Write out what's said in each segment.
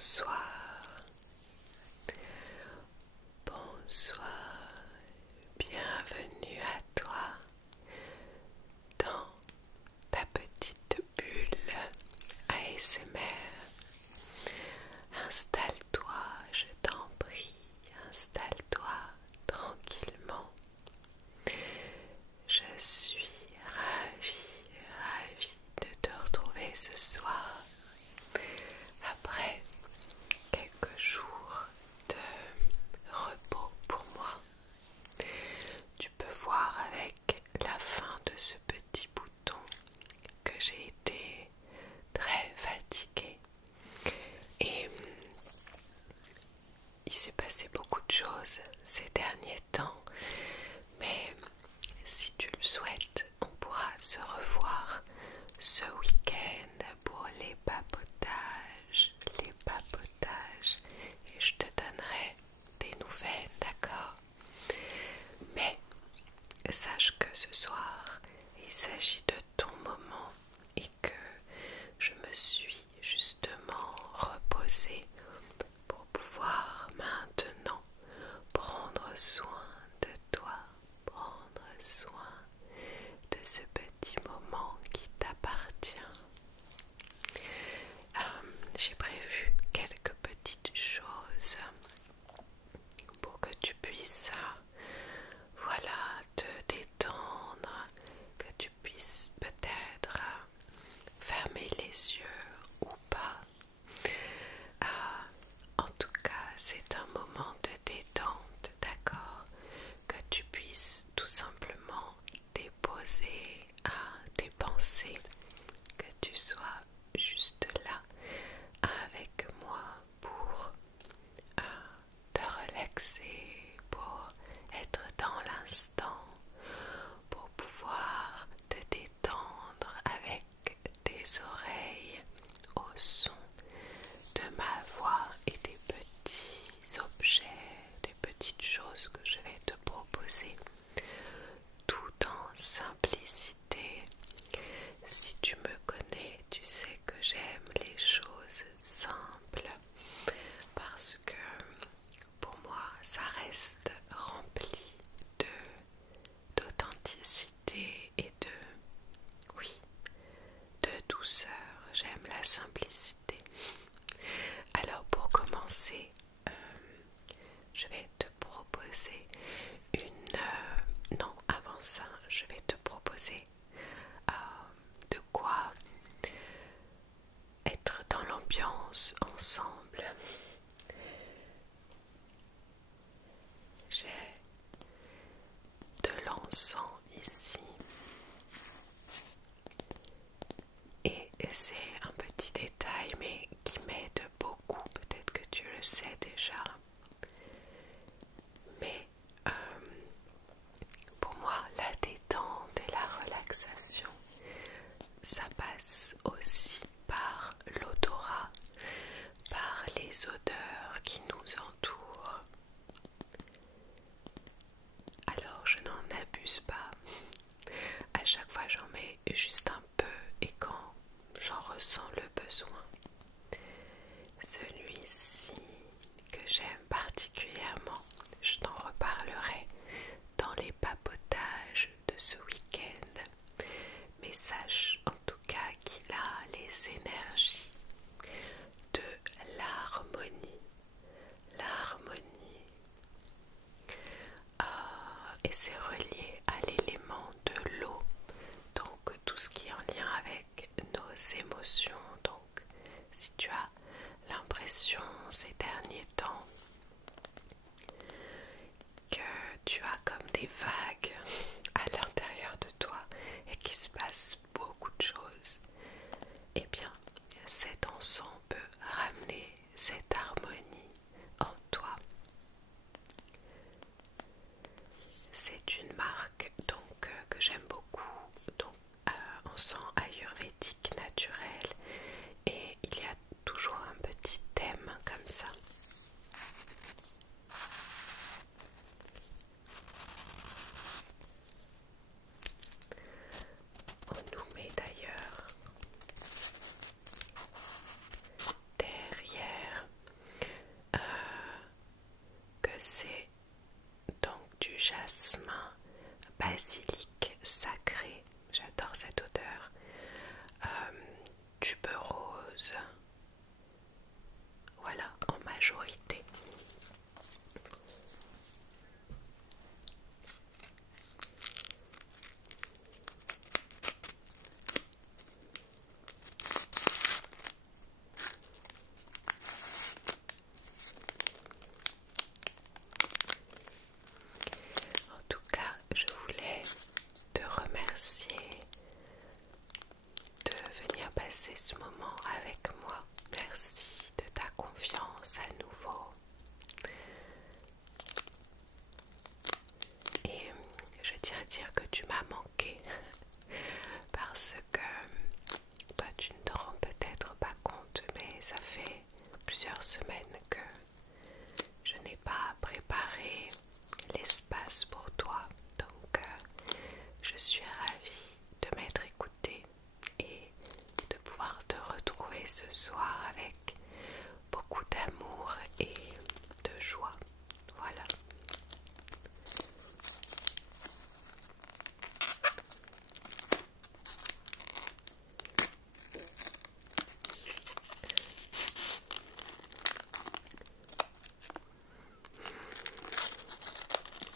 Bonsoir, bonsoir, bienvenue à toi dans ta petite bulle ASMR. Installe-toi, je t'en prie, installe-toi tranquillement. Je suis ravie de te retrouver ce soir après quelques jours de repos pour moi. Tu peux voir avec la fin de ce petit bouton que j'ai été très fatiguée et il s'est passé beaucoup de choses ces derniers temps, mais si tu le souhaites, on pourra se revoir ce week-end pour les papotages, et je te donnerai des nouvelles, d'accord? Mais sache que ce soir, il s'agit de ton moment et que je me suis justement reposée pour pouvoir maintenant prendre soin de toi, prendre soin de ce petit moment qui t'appartient. J'ai prévu quelques petites choses pour que tu puisses voilà, te détendre, que tu puisses peut-être fermer les yeux ou pas. En tout cas, c'est un moment de détente, d'accord? Que tu puisses tout simplement déposer tes pensées, que tu sois juste là avec moi pour te relaxer, pour être dans l'instant, pour pouvoir te détendre avec tes oreilles au son de ma voix et des petits objets, des petites choses que je vais te proposer, tout en simplicité. Si tu me connais, tu sais que j'aime les choses simples parce que pour moi ça reste rempli d'authenticité et de douceur. J'aime la simplicité. Alors pour commencer, je vais te proposer non, avant ça, je vais te proposer de quoi être dans l'ambiance ensemble. J'ai de l'encens ici et c'est un petit détail mais qui m'aide beaucoup, peut-être que tu le sais déjà, mais pour moi la détente et la relaxation, ça passe aussi par l'odorat, par les odeurs qui nous entourent. Alors je n'en abuse pas, à chaque fois j'en mets juste un peu et quand j'en ressens le besoin. Celui-ci que j'aime particulièrement, je t'en reparlerai dans les papotages de ce week-end, mais sache en tout cas qu'il a les énergies de l'harmonie. Et c'est relié à l'élément de l'eau, donc tout ce qui est en lien avec nos émotions. Donc si tu as l'impression ces derniers temps que tu as comme des vagues à l'intérieur de toi et qu'il se passe beaucoup de choses, eh bien cet encens peut ramener cette harmonie en toi. C'est une marque donc que j'aime beaucoup, donc encens ayurvédique naturel, et il y a toujours un petit thème comme ça. On nous met d'ailleurs derrière chose à nouveau. Et je tiens à dire que tu m'as manqué parce que toi tu ne te rends peut-être pas compte, mais ça fait plusieurs semaines que je n'ai pas préparé l'espace pour toi. Donc je suis ravie de m'être écoutée et de pouvoir te retrouver ce soir avec beaucoup d'amour et de joie. Voilà.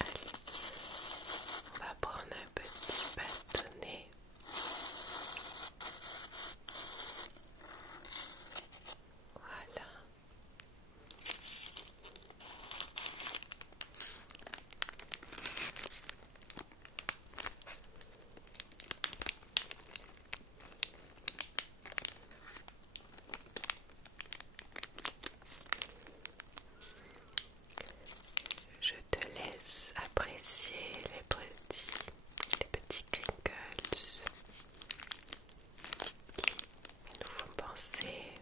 Allez, on va prendre un petit bâtonnet. Voilà. Je te laisse apprécier les petits crinkles qui nous font penser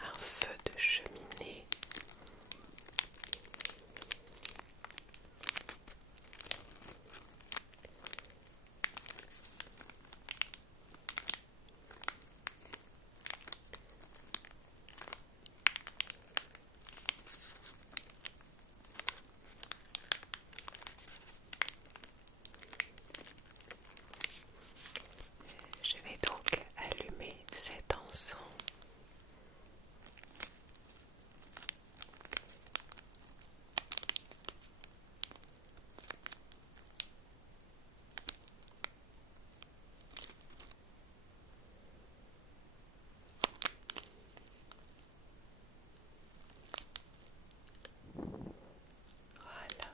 à un feu de cheminée. Je vais donc allumer cet encens. Voilà.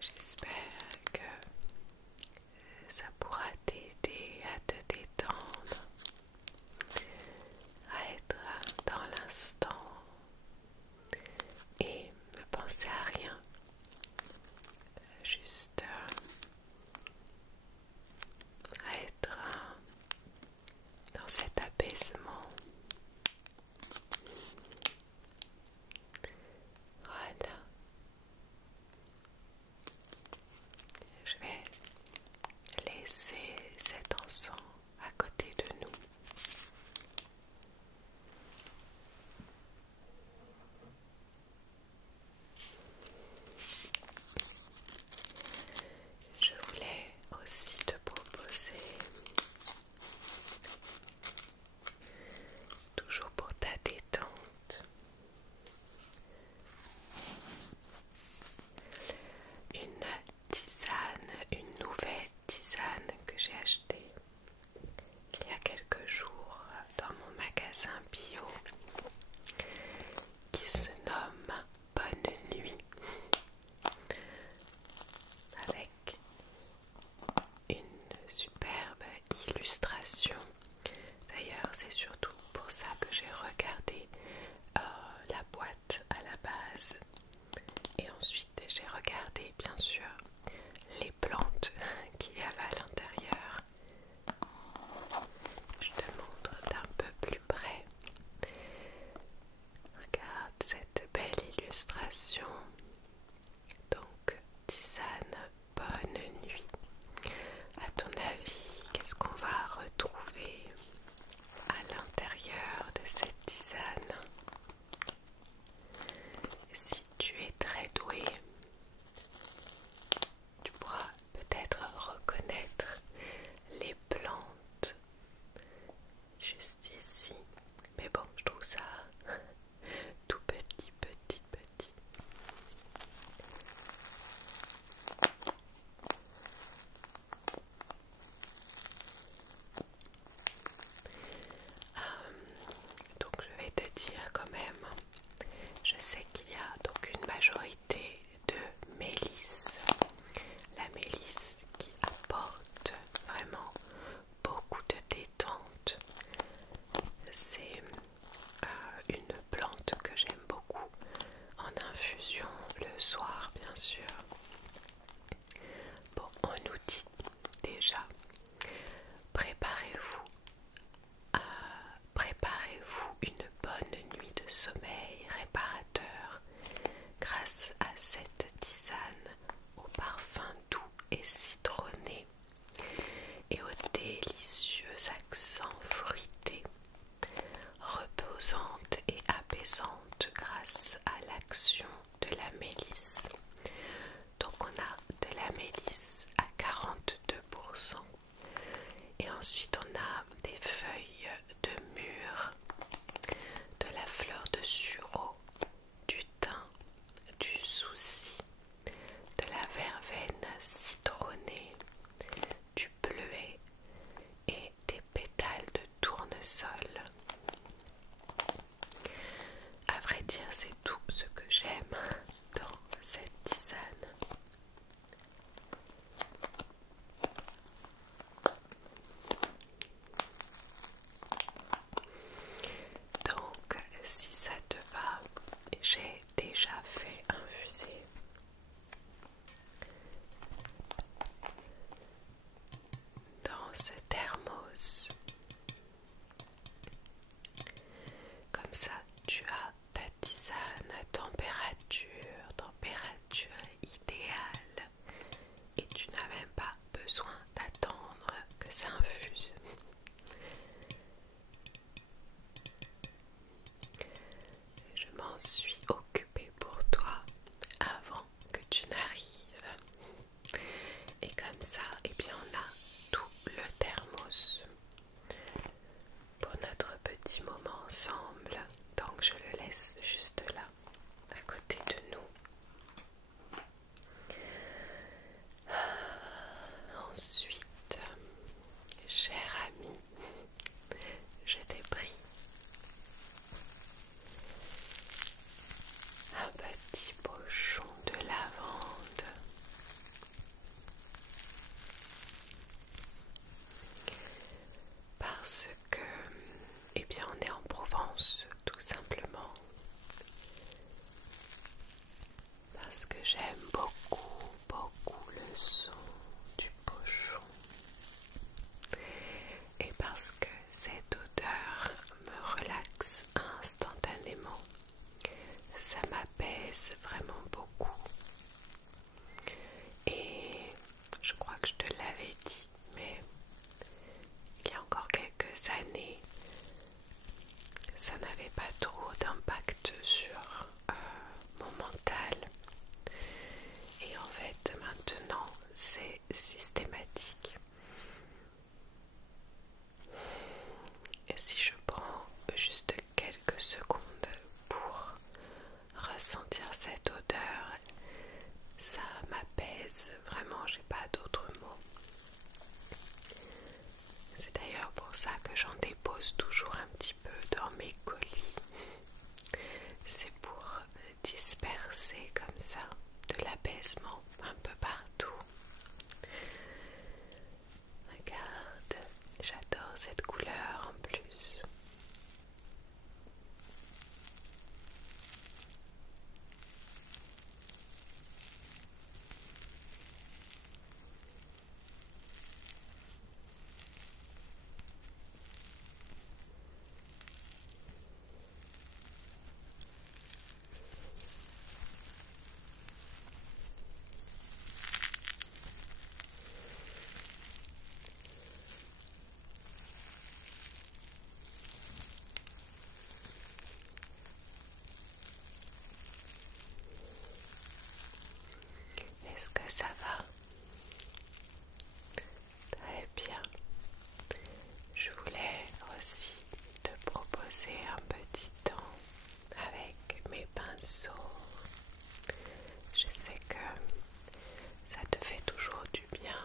J'espère que ça pourra t'aider à te détendre, à être dans l'instant et ne penser à rien. Juste à être dans cet apaisement. Voilà. Je vais laisser cet encens à côté de nous. Je voulais aussi te proposer, toujours pour ta détente, une tisane, une nouvelle tisane que j'ai achetée il y a quelques jours dans mon magasin bio qui se nomme Bonne Nuit, avec une superbe illustration. D'ailleurs, c'est surtout pour ça que j'ai regardé la boîte à la base et ensuite j'ai regardé bien sûr les plantes qu'il y avait à l'intérieur. Je te montre d'un peu plus près. Regarde cette belle illustration. Donc, tisane, bonne nuit. À ton avis, qu'est-ce qu'on va retrouver à l'intérieur de cette tisane? Si tu es très doué, tu pourras peut-être reconnaître ça, de l'apaisement un peu partout. Regarde, j'adore cette couleur en plus. Est-ce que ça va? Très bien. Je voulais aussi te proposer un petit temps avec mes pinceaux. Je sais que ça te fait toujours du bien.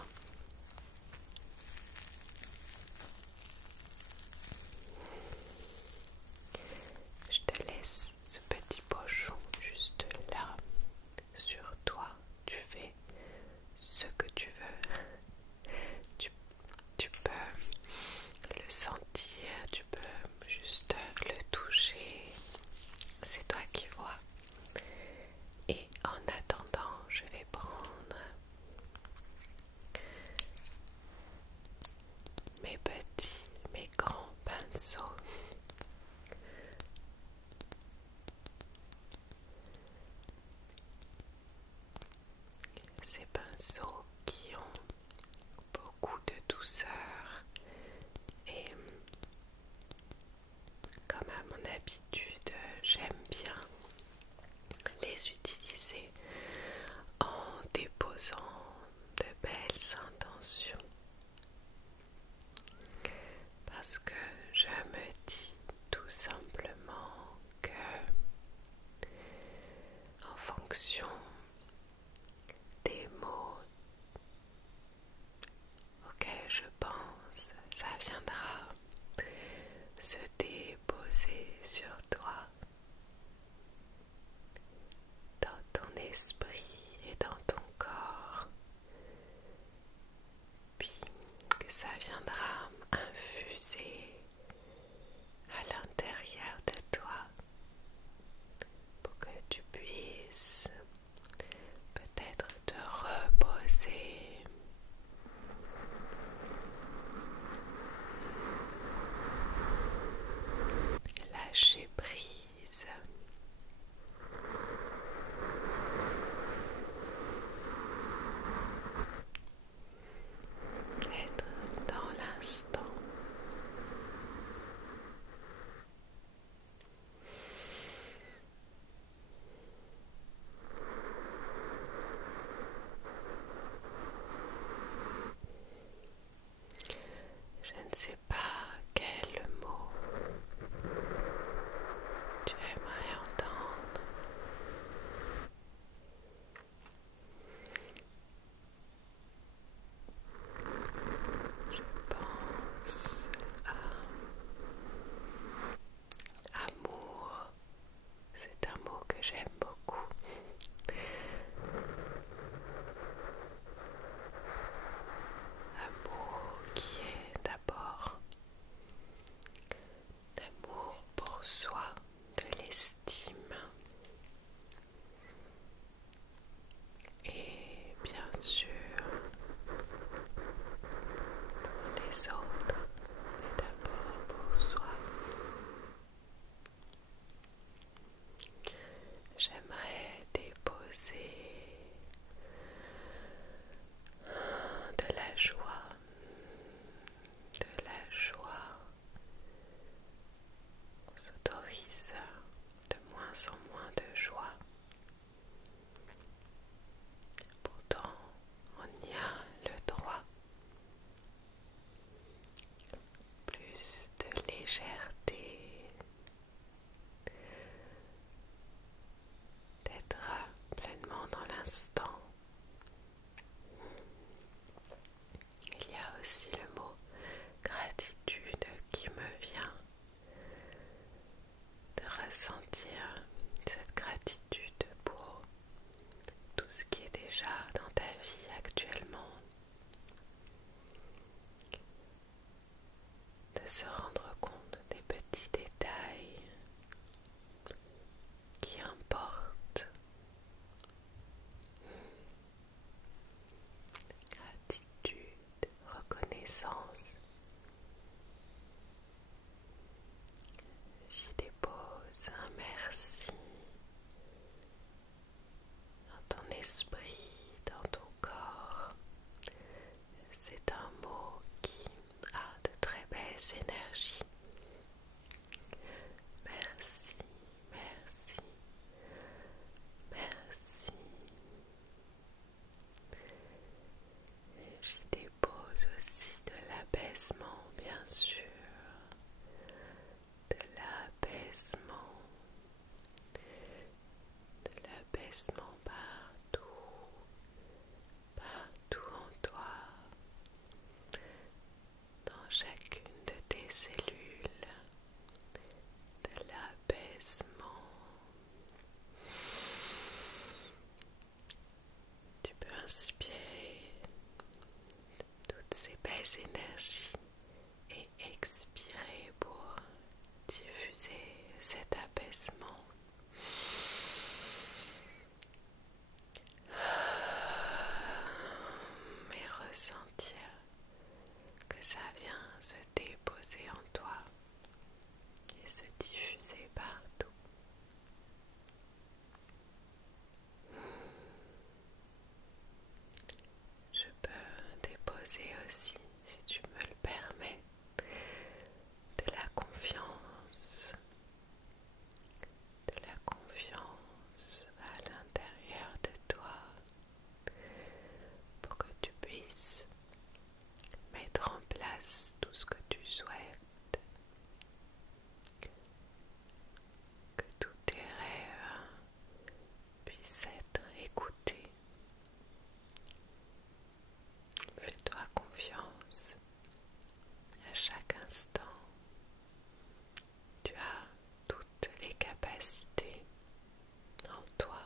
Je te laisse ce petit pochon juste là sur toi. Tu fais ce que tu veux. Tu peux le sentir, tu peux juste le toucher. C'est toi qui vois. Et en attendant, je vais prendre mes petits, mes grands pinceaux. Ces pinceaux qui ont beaucoup de douceur et comme à mon habitude, j'aime bien les utiliser en déposant de belles intentions parce que je me dis tout simplement que en fonction des mots auxquels je pense, ça viendra se déposer sur toi, dans ton esprit et dans ton corps, puis que ça viendra infuser à l'intérieur de toi pour que tu puisses peut-être te reposer, lâcher prise, être dans l'instant. de se rendre compte des petits détails qui importent. Gratitude, reconnaissance. J'y dépose un merci dans ton esprit, dans ton corps. C'est un mot qui a de très belles énergies. Merci, merci, merci. J'y dépose aussi de l'abaissement, bien sûr. De l'abaissement. De l'abaissement partout. Partout en toi. Dans chacune de tes cellules. De l'abaissement. Tu peux inspirer toutes ces belles énergies et expirer pour diffuser cet apaisement. Et ressentir que ça vient se déposer en toi et se diffuser partout. Je peux déposer aussi, si tu me le permets, de la confiance à l'intérieur de toi pour que tu puisses mettre en place tout ce que tu souhaites, que tous tes rêves puissent être écoutés. Fais-toi confiance à chaque instant. Tu as toutes les capacités en toi.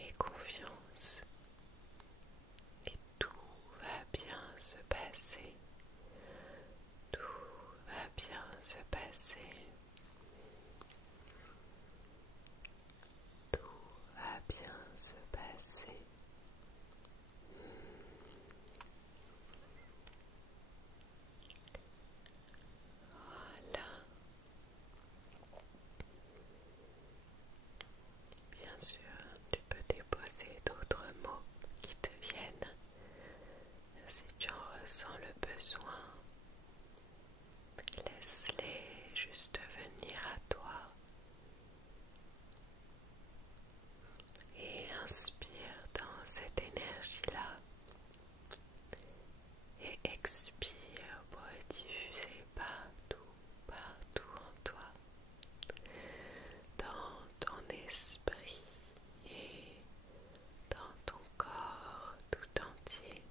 Et confiance. Et tout va bien se passer. Tout va bien se passer. Tout va bien se passer. Voilà. Bien sûr, tu peux déposer d'autres mots qui te viennent si tu en ressens le besoin. Laisse-les juste venir à toi et inspire dans cette énergie-là et expire pour diffuser partout, partout en toi, dans ton esprit et dans ton corps tout entier.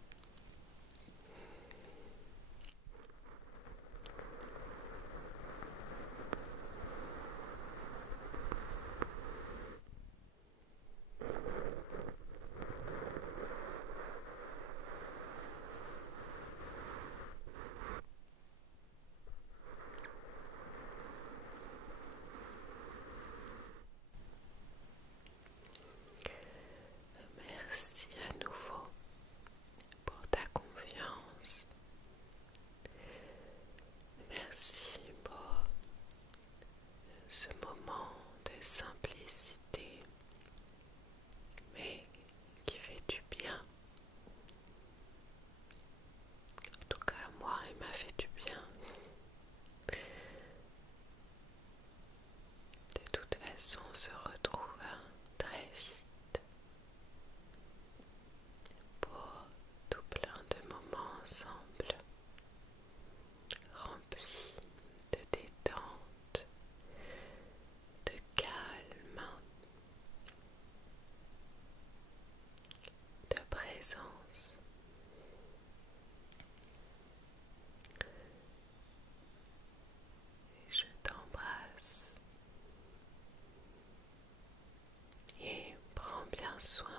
Merci à nouveau pour ta confiance. Merci pour ce moment de simplicité, mais qui fait du bien. En tout cas, moi, il m'a fait du bien. De toute façon, on se retrouve très vite pour tout plein de moments ensemble, remplis de détente, de calme, de présence. Et je t'embrasse et prends bien soin